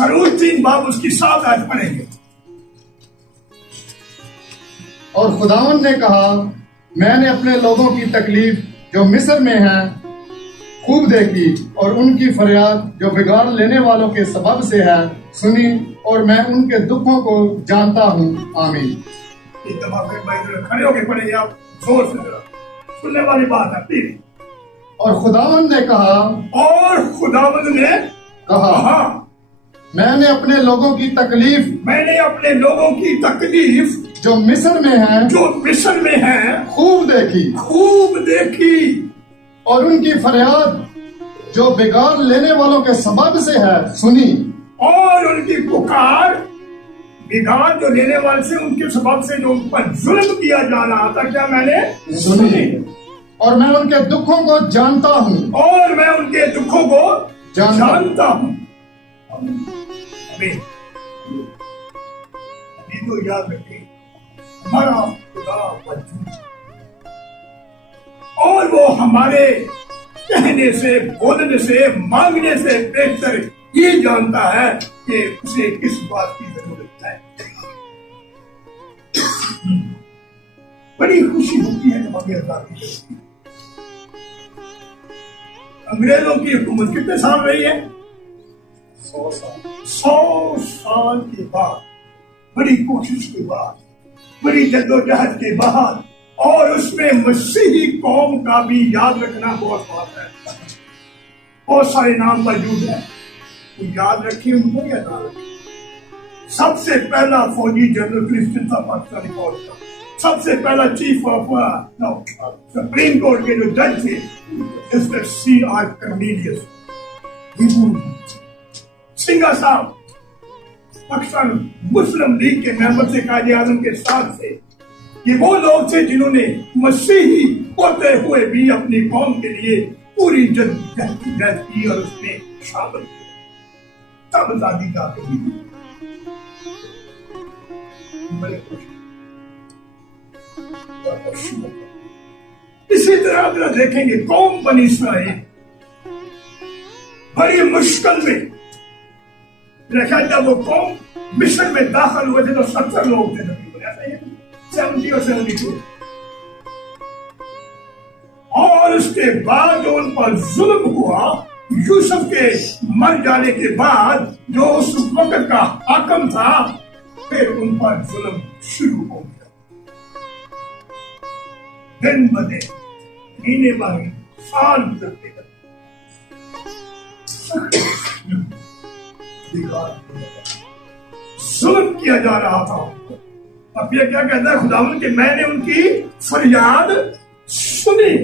और उस 3 बाब उसकी 7 आयत पढ़ेंगे। और खुदावंद ने कहा, मैंने अपने लोगों की तकलीफ जो मिस्र में है खूब देखी, और उनकी फरियाद जो बिगाड़ लेने वालों के सबब से है सुनी, और मैं उनके दुखों को जानता हूँ। आमीन। खड़े होके पढ़ेंगे आप जोर से, जरा सुनने वाली बात है प्लीज। और खुदावंद ने कहा, और खुदावंद ने कहा, मैंने अपने लोगों की तकलीफ जो मिस्र में है खूब देखी, और उनकी फरियाद जो बिगाड़ लेने वालों के सबब से है सुनी, और उनकी पुकार बिगाड़ जो लेने वाले से उनके सबब से जो उन पर जुल्म किया जा रहा था, क्या मैंने सुनी, और मैं उनके दुखों को जानता हूँ। अभी तो याद रखिए, हमारा खुदा मौजूद है और वो हमारे कहने से, बोलने से, मांगने से बेहतर ये जानता है कि उसे किस बात की जरूरत है। बड़ी खुशी होती है जब हमें आजादी मिलती है। अंग्रेजों की हुकूमत कितने साल रही है? 100 साल के बाद, बड़ी कोशिश के बाद, बड़ी जद्दोजहद के बाद, और उसमें मसीही कौम का भी याद रखना बहुत बात है। बहुत सारे नाम मौजूद है, तो याद रखिए उनको या ना रखिए। सबसे पहला फौजी जनरल क्रिश्चियन था पाकिस्तानी फौज का। सबसे पहला चीफ ऑफ सुप्रीम कोर्ट के जो जज थे मिस्टर C.R. कर्नेलियस सिंघा साहब, पाकिस्तान मुस्लिम लीग के मेंबर थे, कायदे आजम के साथ थे। ये वो लोग थे जिन्होंने मसीही होते हुए भी अपनी कौम के लिए पूरी जद्दोजहद की और उसमें शामिल किया, तब आजादी का बड़े खुश। इसी तरह आप देखेंगे कौम बनी इस्राएल बड़ी मुश्किल में देखा, जब वो कौम मिस्र में दाखिल हुए थे तो 70 लोग थे, 70 और 72। और उसके बाद जो उन पर जुल्म हुआ, यूसुफ के मर जाने के बाद जो उस वक्त का हाकिम था, फिर उन पर जुल्म शुरू हो गया। दिन ब दिन, महीने ब महीने, साल गुजरते जुल्म किया जा रहा था। अब ये क्या कहता है खुदावंद कि मैंने उनकी फरियाद सुनी,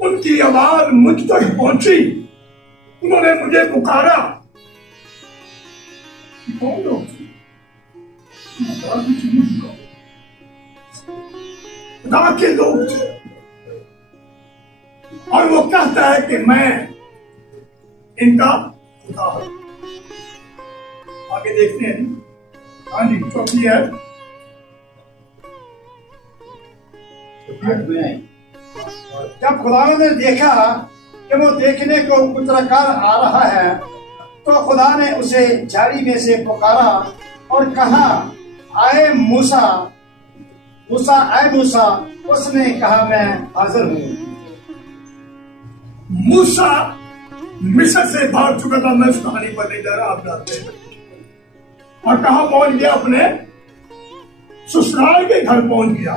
उनकी आवाज मुझ तक पहुंची, उन्होंने मुझे पुकारा। कौन लोग थे? खुदा के लोग थे। और वो कहता है कि मैं इनका खुदा हूं। आगे देखते हैं। हाँ जी, चौथी है। जब खुदा ने देखा कि वो देखने को उत्तराकार आ रहा है, तो खुदा ने उसे झाड़ी में से पुकारा और कहा, आए मूसा, मूसा, आए मूसा। उसने कहा, मैं हाजिर हूँ। मूसा मिस्र से भाग चुका था, मैं उस कहानी पर नहीं जा रहा, आप जानते हैं। और कहा पहुंच गया? अपने ससुराल के घर पहुंच गया,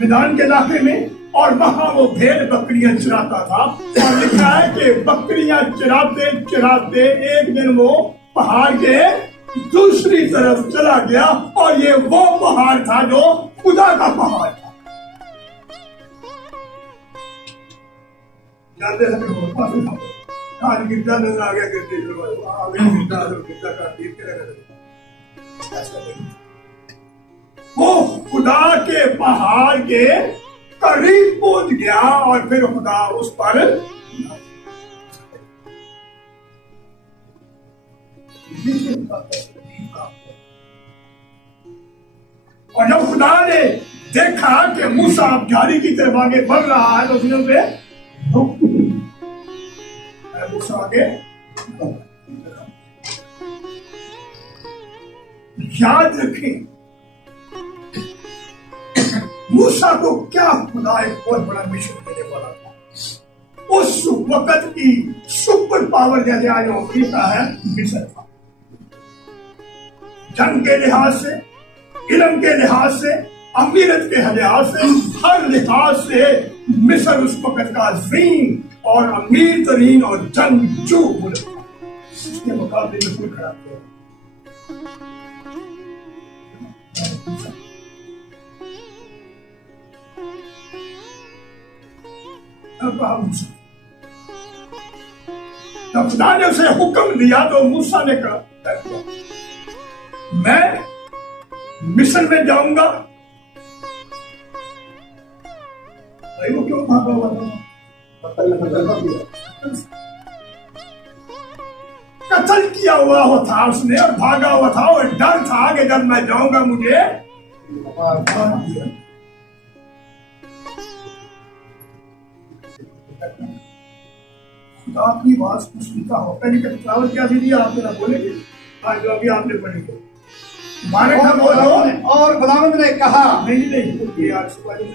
मैदान के इलाके में, और वहां वो भेड़ बकरियां चराता था। और लिखा है कि बकरियां चराते चराते एक दिन वो पहाड़ के दूसरी तरफ चला गया, और ये वो पहाड़ था जो खुदा का पहाड़ था। जानते हैं आज गिरता नजर आ गया, वो खुदा के पहाड़ के करीब पहुंच गया, और फिर खुदा उस पर और जब खुदा ने देखा कि मूसा झाड़ी की तरफ आगे बढ़ रहा है, तो उसने उसे मूसा आगे याद रखें मूसा को क्या खुदा एक बहुत बड़ा मिशन देने वाला था। उस वक्त की सुपर पावर जैसे आज अमेरिका है, मिशन था। जंग के लिहाज से, इल्म के लिहाज से, अमीरत के लिहाज से, हर लिहाज से मिस्र उस वक्त का अजीम और अमीर तरीन और जंगजू मुल्क था। इसके मुकाबले में कोई खड़ा नहीं। जब खुदा ने उसे हुक्म दिया तो मूसा ने कहा मैं मिस्र में जाऊंगा। भाई वो क्यों भागा हुआ था? कत्ल किया हुआ था उसने और भागा हुआ था और डर था कि जब मैं जाऊंगा मुझे खुदा की आवाज को सुनता हो। पहले का ट्रावल क्या दिया आपने ना बोलेंगे आज जो अभी आपने पढ़ी है और खुदावंद ने कहा नहीं आज सुबह नहीं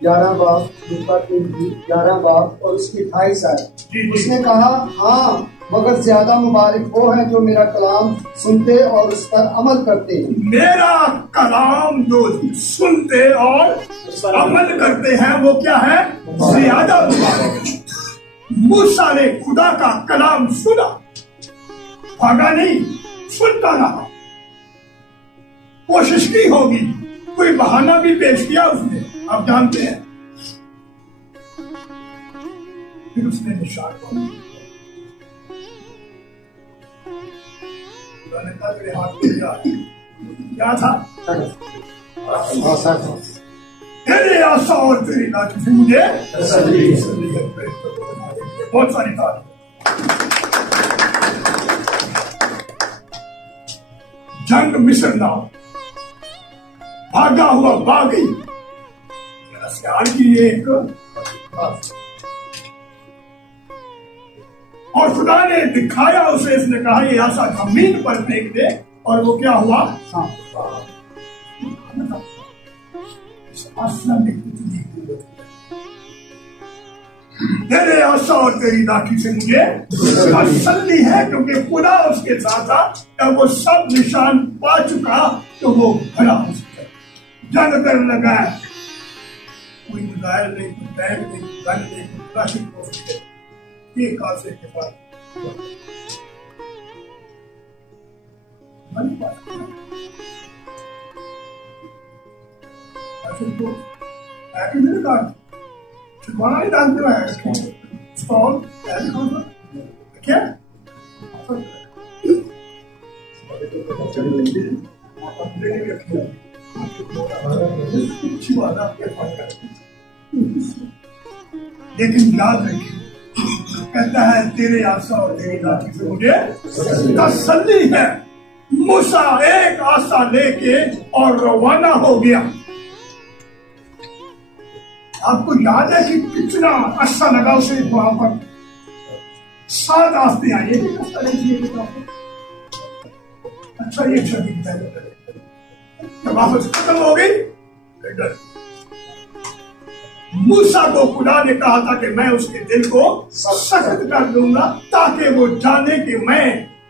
11 बाब, लूका की इंजील 11 बाब और उसकी 28 आयत। जी। उसने कहा हाँ, मगर ज्यादा मुबारक वो हैं जो मेरा कलाम सुनते और उस पर अमल करते हैं। मेरा कलाम जो सुनते और अमल करते हैं वो क्या है? ज्यादा मुबारक है। मूसा ने खुदा का कलाम सुना, भागा नहीं, सुनता रहा। कोशिश की होगी, कोई बहाना भी पेश किया उसने, आप जानते हैं। फिर उसने निशान को मेरे हाथ में क्या था? तेरे आशा और तेरी लाठी से मुझे बहुत सारी बात। जंग मिस्र नाव भागा हुआ बागी सियार की एक और खुदा ने दिखाया उसे, इसने कहा ये आशा जमीन पर फेंक दे और वो क्या हुआ? तेरे आशा और तेरी लाठी से मुझे तसल्ली है क्योंकि खुदा उसके साथ था। जब वो सब निशान पा चुका तो वो खड़ा हो सके। जंग करने लगा है, कोई मिसाइल नहीं, कोई टैंक नहीं, कोई गन नहीं, कोई प्लास्टिक हो सके एक आशे के बाद छुड़वाना ही डालते हैं स्टॉल क्या लेकिन याद रखिए कहता है तेरे आशा और तेरी लाठी से मुझे तसल्ली है। मूसा एक आशा लेके और रवाना हो गया। आपको याद है कि कितना अच्छा लगा उसे वहां पर 7 रास्ते आए। ये भी रास्ता नहीं अच्छा, ये शरीर जब वापस खत्म हो गई मूसा को खुदा ने कहा था कि मैं उसके दिल को सख्त कर दूंगा ताकि वो जाने कि मैं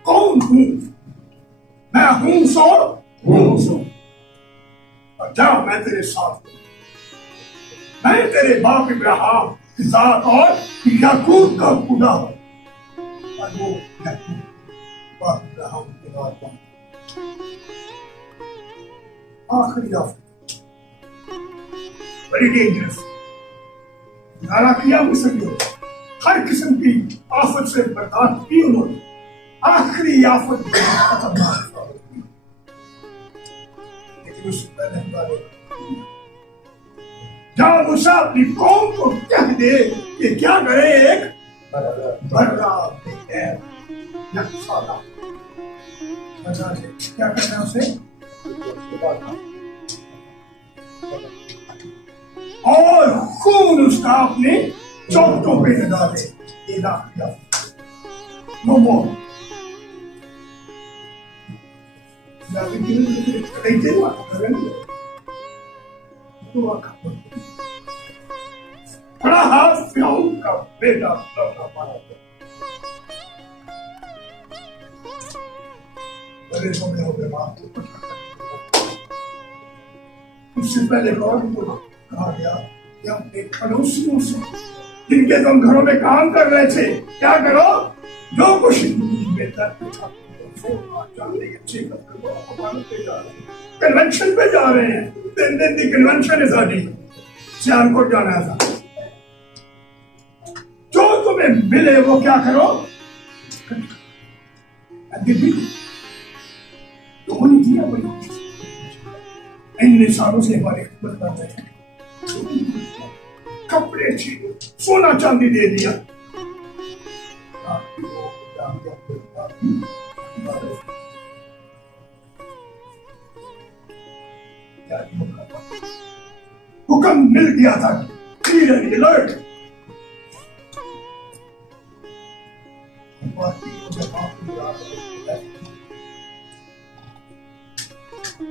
कौन हूं। मैं हूं सो और जा मैं तेरे साथ हूं। मैं तेरे बाप इब्राहिम के साथ और याकूब का खुदा हूं। और वो याकूब बाप इब्राहिम के बाद आखिरी आफत बड़ी डेंजरस नारा किया मिस्र ने। हर किस्म की आफत से बर्दाश्त की उन्होंने। आखिरी आफत खतरनाक, लेकिन उससे पहले जहां मूसा अपनी कौम को कह दे कि क्या करे एक भर्रा क्या करना उसे और खून उसका अपने चौकों पे लगा दे। नो मोर कहते हुआ करेंगे बड़ा हाथ फिरौन का बेटा लौटा पाया बड़े हो गए बाप उससे पहले कौन को कहा गया कि अपने खड़ोसियों से जिनके तुम घरों में काम कर रहे थे क्या करो जो कुछ कन्वेंशन पे जा रहे हैं 3 दिन की कन्वेंशन है साड़ी सियालकोट जाना था जो तुम्हें मिले वो क्या करो तो होनी दिया वही इन सालों से हमारे खिदमत कर रहे हैं कपड़े छीनो सोना चांदी दे दिया हुक्म मिल गया था क्लियर अलर्ट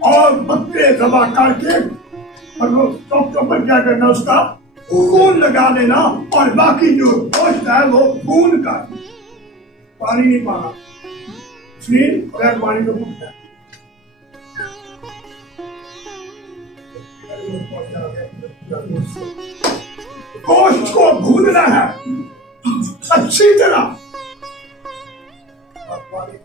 और बकरे दबा करके पर क्या करना उसका खून लगा देना और बाकी जो गोश्त है वो खून का पानी नहीं पाना इसलिए बगैर पानी को भूनना गोश्त को भूनना है अच्छी तरह और पानी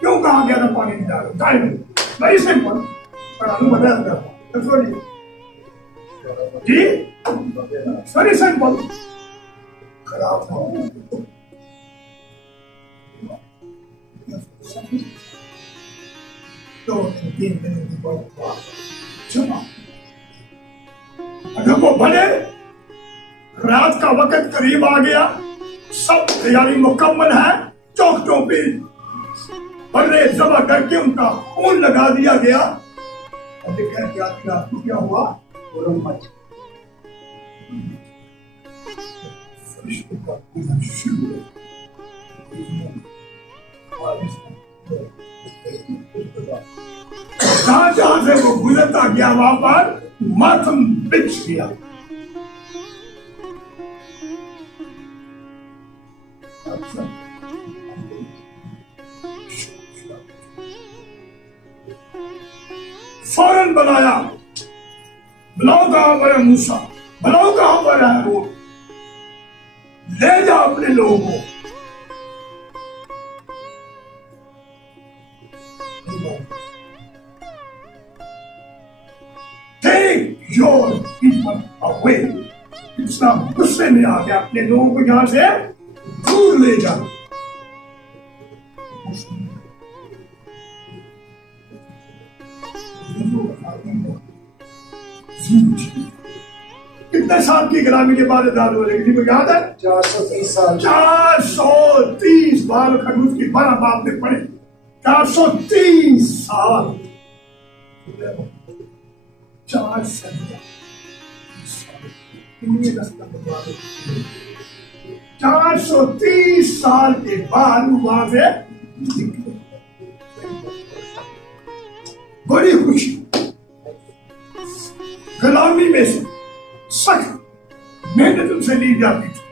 क्यों कहा गया था पानी नहीं डालो टाइम वेरी सिंपल पर हम बता देता जी वेरी सिंपल खराब हो तो 3 दिन की बात चला अगर वो भले रात का वक्त करीब आ गया सब तैयारी मुकम्मल है चौखटों पे बर्रे जमा करके उनका खून लगा दिया गया और क्या हुआ जहां जहां से वो गुजरता गया वहां पर मातम बिछ गया फौरन बनाया बुलाओ कहां पर है मूसा बुलाओ कहां पर है वो ले जा अपने लोगों को टेक योर पीपल अवे इतना गुस्से में आ गया अपने लोगों को यहां से दूर ले जा कितने साल की गुलामी के बाद आजाद हो रही को याद है 430 साल 430 बार खरबूज की 12 बात में पड़े 430 साल 430 साल के बाद वहां से बड़ी खुशी गुलामी में से सख्त मेहनत उनसे ली जाती थी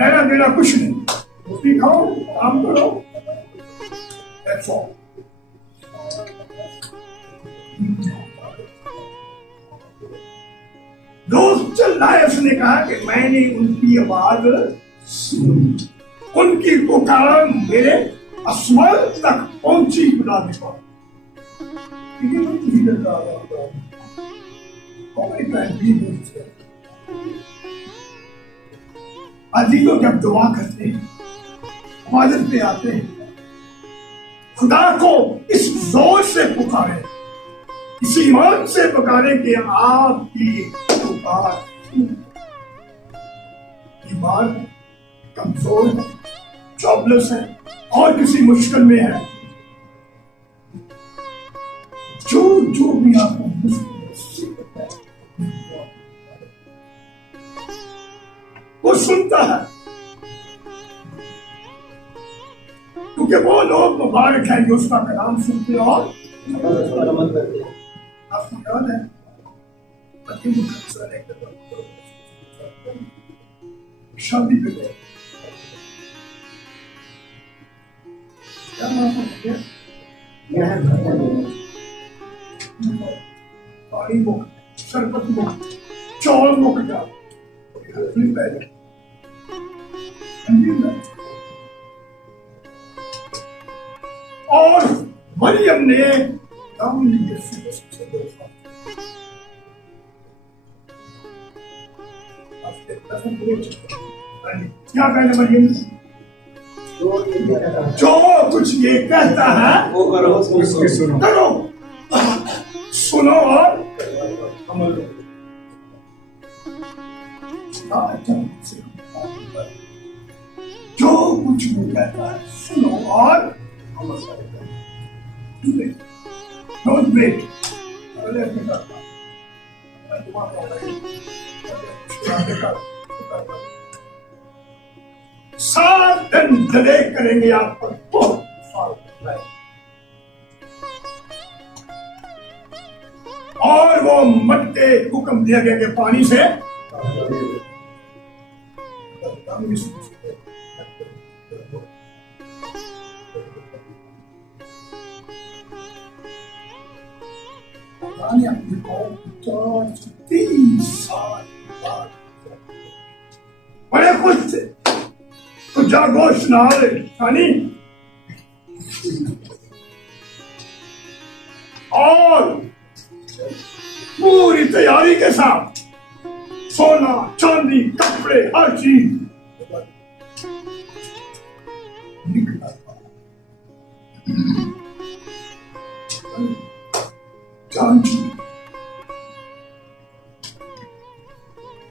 लेना देना कुछ नहीं रोटी खाओ काम करो That's all. दोस्त चल रहा है उसने कहा कि मैंने उनकी आवाज सुनी उनकी पुकार मेरे आसमान तक पहुंची खुदा ने कहा अजी लोग जब दुआ करते हैं इबादत पे आते हैं खुदा को इस जोर से पुकारे इस ईमान से पुकारे कि आपकी पुकार ईमान कमजोर है जॉबलेस है और किसी मुश्किल में है जो भी आपको मुश्किल वो सुनता है क्योंकि वो लोग मुबारक हैं जो उसका कलाम सुनते और अमल करते हैं। आपको याद है शादी पे गए, क्या नाम है? पानी मुक, शरबत मुक, चौल मुक जा, और मरियम ने क्या कहने मरियम, जो कुछ ये कहता है वो करो, उसकी सुनो। करो, सुनो और अमल करो। जो कुछ वो कहता है सुनो और अमल करो। Don't wait. सात दिन जले करेंगे आप पर, बहुत साल, और वो मट्टे हुक्म दिया गया कि पानी से अपनी कौम 30 साल बाद बड़े खुश थे, तो जागो सुनाओ खानी, और पूरी तैयारी के साथ सोना चांदी कपड़े हर चीज निकला।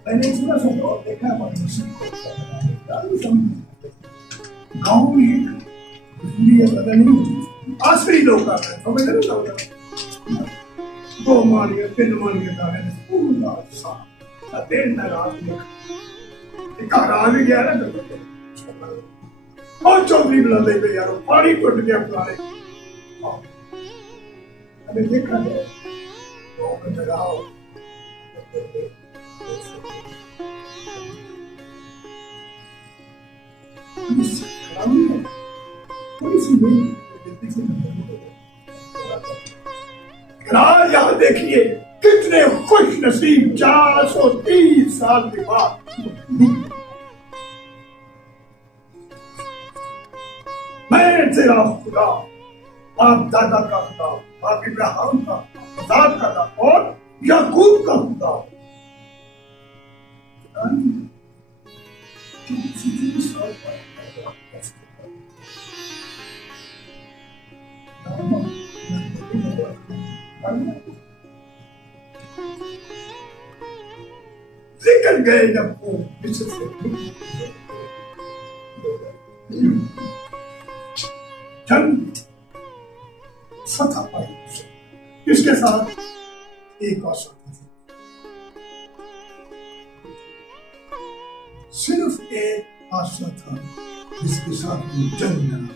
मैंने थोड़ा सा दौर देखा गाँव में पता नहीं आसरी लोग आ रहे हैं, 2 मानिए 3 मानिए दाने पूरा साफ दिन रात में घर आ भी गया ना, और चौधरी बुलाते पे यार पानी टूट गया पुराने, अभी देखा है तो जगाओ आज यहाँ देखिए कितने खुश नसीब 430 साल के बाद मैं तेरा खुदा, बाप दादा का खुदा, बाप इब्राहिम का, खुदात का और याकूब का खुदा। लेकर गए जब वो मिस्र से जंग सथा पाई, इसके साथ एक और शर्त थी, सिर्फ एक आशा था जिसके साथ जंग लड़ा,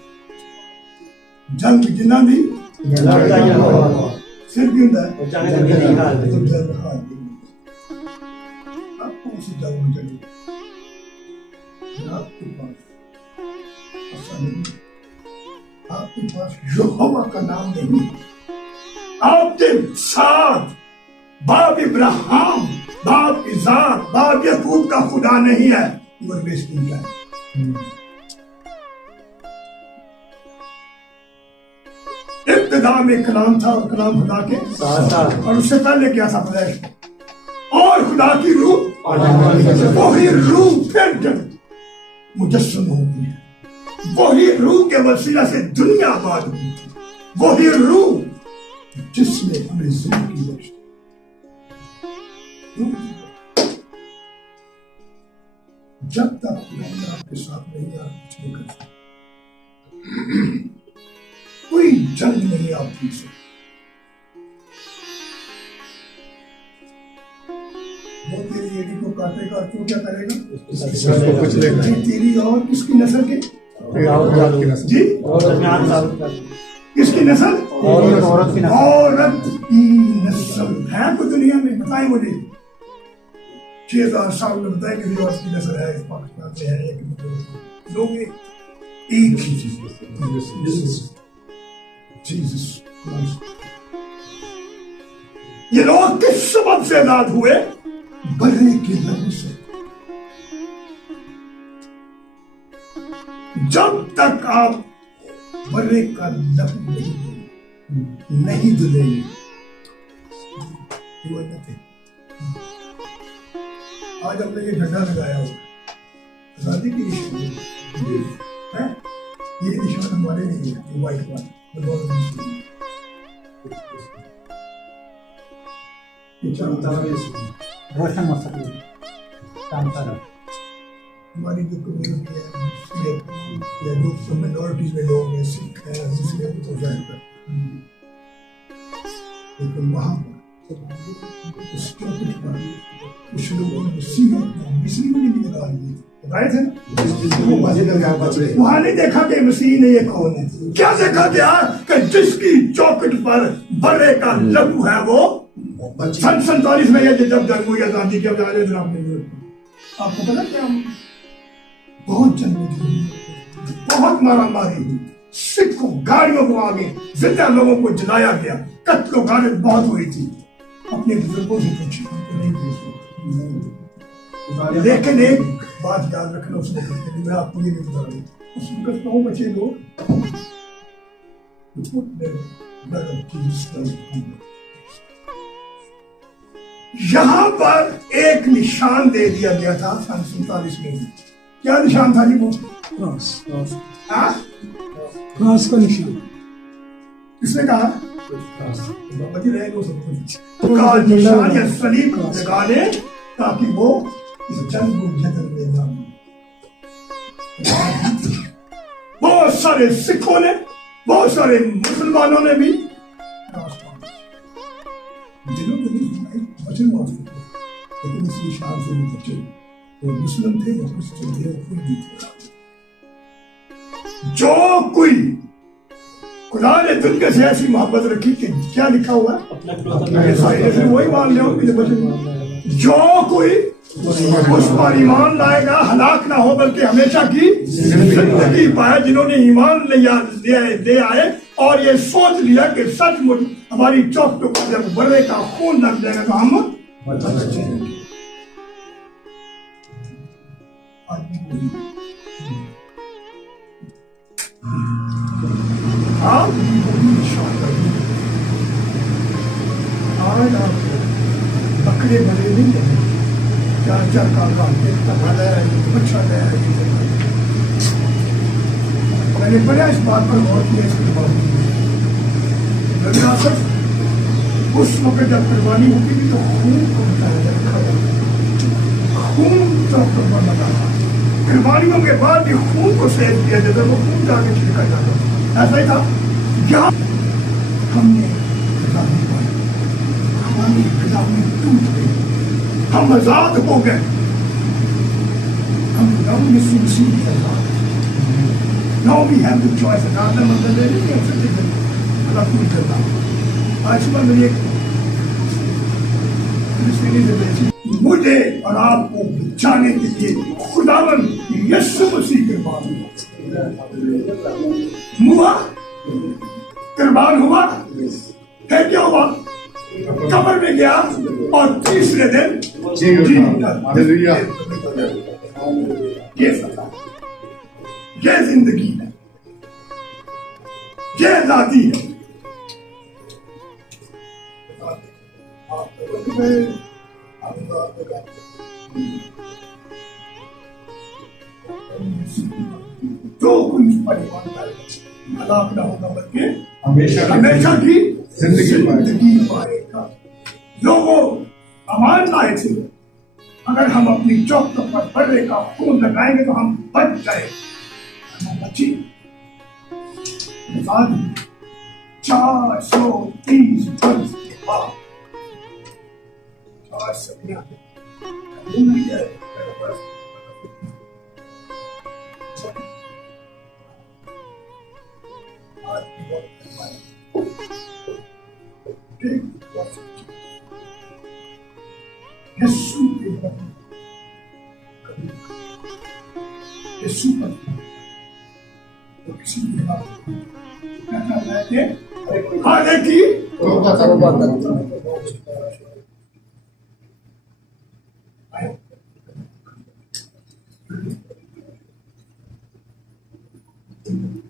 जंग जिना भी सिर्फ जंग हार दी। आपको उसी जंग में चली आपके पास ऐसा नहीं, आपके पास यहोवा का नाम नहीं, आपके साथ बाप इब्राहिम, बाप इज़ाक, बाप याकूब का खुदा नहीं है, वो बेइज्जती है। इब्तिदा में कलाम था और कलाम खुदा के साथ, और उससे पहले क्या था प्रदेश, और खुदा की रूह, वही रूह फिर जब मुजस्सम हो गई है, वही रूह के वसीला से दुनिया आबाद हुई, वही रूह जिसने हमें जिंदगी बख्शी। जब तक खुदा आपके साथ नहीं, आप कुछ नहीं कर सकते, कोई जंग नहीं आप जीत सकते। वो तेरी एड़ी को काटेगा, तू क्या करेगा? तेरी और किसकी नस्ल के औरत की नस्ल। जी, किसकी नस्ल? औरत की नस्ल। औरत की नस्ल है कोई दुनिया में? बताएं मुझे। 6000 साल में बताएं किसी औरत की नस्ल है इस पाकिस्तान में है एक लोग एक ही चीज, जीसस क्राइस्ट। ये लोग किस सबब से आजाद हुए? बर्रे के लहू से। जब तक आप बर्रे का लहू नहीं धुलेंगे, आज हमने ये झंडा लगाया हुआ आजादी की निशानी है। ये निशान हमारे नहीं है, ये व्हाइट वाला रोशन मकसद हमारी जो कम्युनिटी है मुस्लिम या जो मिनॉरिटीज में लोग हैं, सिख हैं, मुस्लिम तो जाहिर, लेकिन वहां पर उस चौखट पर कुछ लोगों ने मसीह को नहीं लगा दी, बताए थे ना। वहां नहीं देखा कि मसीह ने ये कौन है, क्या देखा गया कि जिसकी चौखट पर बड़े का लहू है वो 47 में ये जब जंग हुई आजादी के आपको पता क्या? बहुत जंग हुई, बहुत मारामारी हुई, सिखों गाड़ियों को आगे जिंदा लोगों को जलाया गया, कत्लो गाड़ियां बहुत हुई थी। अपने बुजुर्गों से पूछे, उनको नहीं पूछे। लेकिन एक बात याद रखना उस वक्त के लिए, मैं आपको ये नहीं बता रही, उस वक्त 9 बचे लोग यहां पर एक निशान दे दिया गया था 47 में। क्या निशान था जी? वो क्रॉस का निशान। किसने कहा? का निशान या सलीब लगा ले ताकि वो इस जंग को जंगल में ना। बहुत सारे सिखों ने, बहुत सारे मुसलमानों ने भी वचन माफ किया, लेकिन इस निशान से भी बचे। वो मुस्लिम थे, वो क्रिश्चियन थे, वो कोई नहीं थे। जो कोई खुदा ने दुनिया से ऐसी मोहब्बत रखी कि क्या लिखा हुआ है, वही मान लो। जो कोई उस पर ईमान लाएगा हलाक ना हो बल्कि हमेशा की जिंदगी पाए। जिन्होंने ईमान ले आए और ये सोच लिया कि सचमुच हमारी चौखटों पर जब बड़े का खून लग जाएगा तो हम आज आप बकरे बड़े नहीं है, 4-4 अच्छा है। मैंने बड़ा इस बात पर गौर किया, इसके बाद विरासत उस वक्त जब कुर्बानी होती थी तो खून को बताया जाता था, खून तो कुर्बान लगा। कुर्बानियों के बाद भी खून को सेव किया जाता, वो खून जाके छिड़का जाता। ऐसा ही था यहाँ हमने हमारी गुलामी टूट गई, हम आजाद हो गए, हम आजाद। Now we have the choice. मतलब नहीं हो सकते अल्लाह पूरी करना। आज सुबह मेरी एक मुझे और आपको बचाने के लिए खुदावन यीशु मसीह कुर्बान हुआ, कुर्बान हुआ। फिर क्या हुआ? कब्र में गया और तीसरे दिन ये जिंदगी है, ये आजादी है। जो कुछ परिवर्तन हलाक ना होगा बल्कि हमेशा की जिंदगी पाएगा। लोगों अमान लाए थे, अगर हम अपनी चौक पर बड़े का खून लगाएंगे तो हम बच गए। बची 430 वर्ष के बाद 4 सदियां यीशु के बदले यीशु पर तो किसी भी बात क्या करना है कि खाने की तो